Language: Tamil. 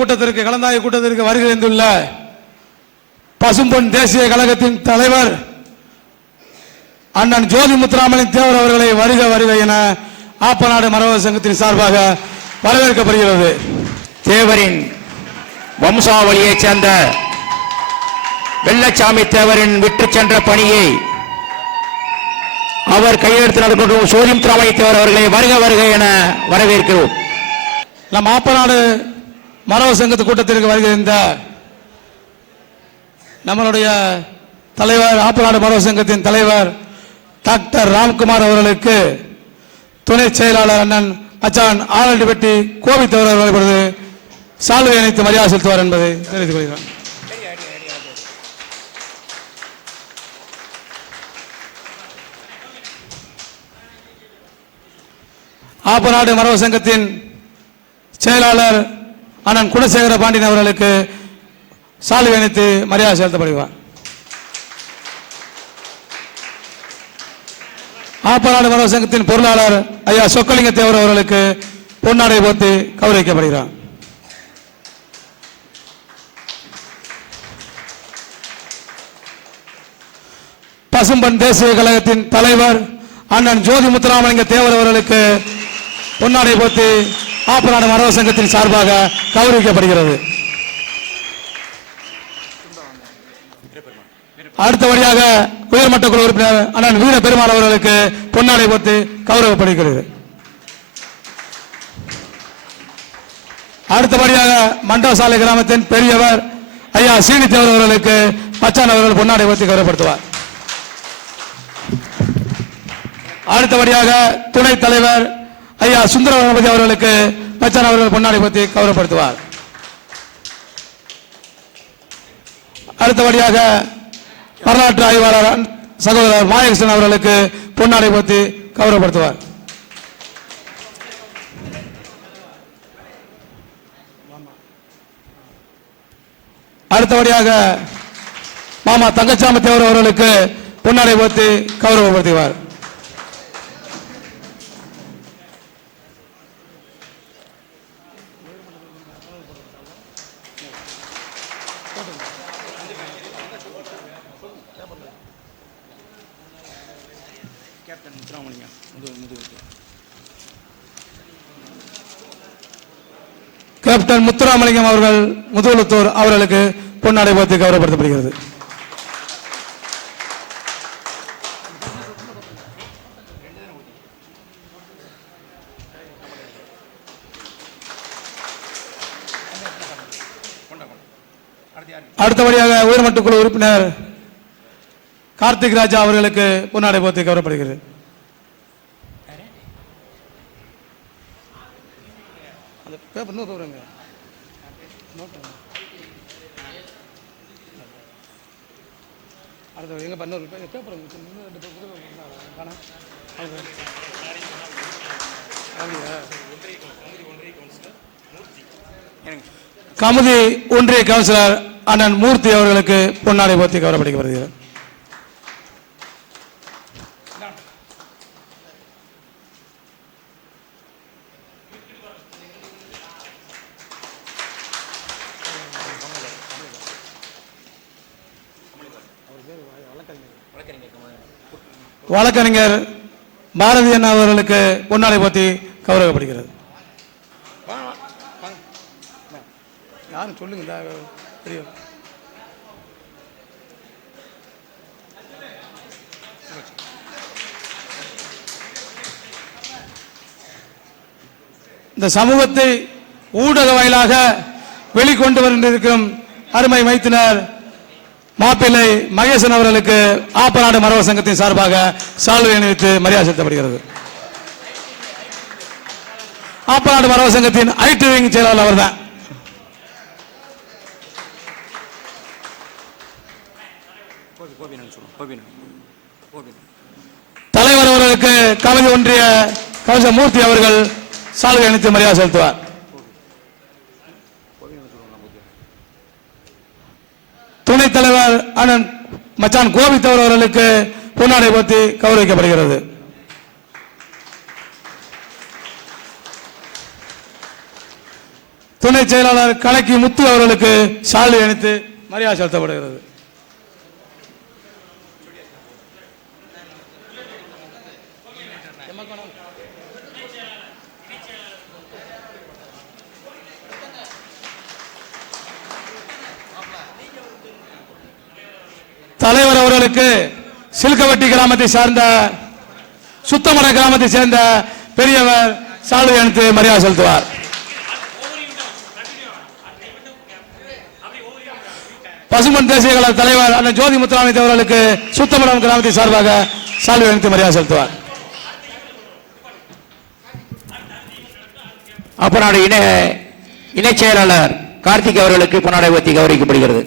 கூட்டத்திற்கு கலந்தாய கூட்டத்திற்கு வருகின்ற பசும்பொன் தேசிய கழகத்தின் தலைவர் அண்ணன் ஜோதி முத்துராமலின் தேவர் அவர்களை வருக வருக என ஆப்பநாடு மரபு சங்கத்தின் சார்பாக வரவேற்கப்படுகிறது. தேவரின் வம்சாவளியைச் சேர்ந்த வெள்ளச்சாமி தேவரின் விட்டு சென்ற பணியை அவர் கையெழுத்து நடக்கும் சோதிம் திராமணி தேவர் அவர்களை வருக வருக என வரவேற்கிறோம். நம் ஆப்பநாடு மரபு சங்கத்து கூட்டத்திற்கு வருகின்ற நம்மளுடைய தலைவர் ஆப்பநாடு மரபு சங்கத்தின் தலைவர் டாக்டர் ராம்குமார் அவர்களுக்கு துணை செயலாளர் அண்ணன் அச்சான் ஆலடிப்பட்டி கோபித்தவர் அவர்கள் இப்பொழுது சால்வை அணைத்து மரியாதை செலுத்துவார் என்பதை தெரிவித்துக் கொள்கிறேன். ஆப்பநாடு மரவ சங்கத்தின் செயலாளர் அண்ணன் குணசேகர பாண்டியன் அவர்களுக்கு சால்வை அணைத்து மரியாதை செலுத்தப்படுவார் ஆப்பநாடு மரபு சங்கத்தின் பொருளாளர் ஐயா சொக்கலிங்க தேவர் அவர்களுக்கு பொன்னாடை போத்து கௌரவிக்கப்படுகிறார். பசும்பன் தேசிய கழகத்தின் தலைவர் அண்ணன் ஜோதி முத்துராமலிங்க தேவர் அவர்களுக்கு பொன்னாடை போத்து ஆப்பநாடு மரபு சங்கத்தின் சார்பாக கௌரவிக்கப்படுகிறது. அடுத்தபடியாக உயர்மட்ட குழு உறுப்பினர் அண்ணன் வீர பெருமாள் அவர்களுக்கு பொன்னாடை போட்டு கௌரவப்படுகிறது. அடுத்தபடியாக மண்டசாலை கிராமத்தின் பெரியவர் ஐயா சீனித்தேவர் அவர்களுக்கு மச்சான் அவர்கள் பொன்னாடை போத்தி கௌரவப்படுத்துவார். அடுத்தபடியாக துணைத் தலைவர் ஐயா சுந்தர கணபதி அவர்களுக்கு மச்சான் அவர்கள் பொன்னாடி பற்றி கௌரவப்படுத்துவார். அடுத்தபடியாக வரலாற்று ஆய்வாளர் சகோதரர் மாயகிருஷ்ணன் அவர்களுக்கு பொன்னாடை பற்றி கௌரவப்படுத்துவார். அடுத்தபடியாக மாமா தங்கச்சாமி தேவர் அவர்களுக்கு பொன்னாடை போத்தி கௌரவப்படுத்துவார். கேப்டன் முத்துராமலிங்கம் அவர்கள் முதுகுளத்தூர் அவர்களுக்கு பொன்னாடை பார்த்து கௌரவப்படுத்தப்படுகிறது. அடுத்தபடியாக உயர்மட்ட குழு உறுப்பினர் கார்த்திக் ராஜா அவர்களுக்கு பொன்னாடை போத்து கவரப்படுகிறது கமுதி ஒன்றிய கவுன்சிலர் அண்ணன் மூர்த்தி அவர்களுக்கு பொன்னாடை போத்தி கவரப்படுகிறது வழக்கறிஞர் பாரதி அண்ணா அவர்களுக்கு பொன்னாடை போத்தி கௌரவப்படுகிறது. யாரும் சொல்லுங்க இந்தா, தெரியும் இந்த சமூகத்தை ஊடக வாயிலாக வெளிக்கொண்டு வருகின்றிருக்கும் அருமை மைத்தினர் மாப்பிள்ளை மகேசன் அவர்களுக்கு ஆப்பநாடு மரவ சங்கத்தின் சார்பாக சால்வை அணிவித்து மரியாதை செலுத்தப்படுகிறது. ஆப்பநாடு மரவ சங்கத்தின் ஐடி விங் செயலாளர் அவர்தான். தலைவர் அவர்களுக்கு கவிதை ஒன்றிய கவிச மூர்த்தி அவர்கள் சால்வை அணித்து மரியாதை செலுத்துவார். துணைத் தலைவர் அண்ணன் மச்சான் கோபித்தவர் அவர்களுக்கு பொன்னாடை போத்தி கௌரவிக்கப்படுகிறது. துணை செயலாளர் கலக்கி முத்து அவர்களுக்கு சாலை அணித்து மரியாதை செலுத்தப்படுகிறது தலைவர் அவர்களுக்கு சில்கவட்டி கிராமத்தை சார்ந்த சுத்தமர கிராமத்தை சேர்ந்த பெரியவர் சால்வை அணித்து மரியாதை செலுத்துவார். பசுமன் தேசிய கழக தலைவர் அண்ணன் ஜோதி முத்துராமலிங்க அவர்களுக்கு சுத்தமரம் கிராமத்தை சார்பாக சால்வை அணித்து மரியாதை செலுத்துவார். அப்பநாடு இணை இணைச் செயலாளர் கார்த்திக் அவர்களுக்கு பொன்னாடை ஒத்தி கௌரவிக்கப்படுகிறது.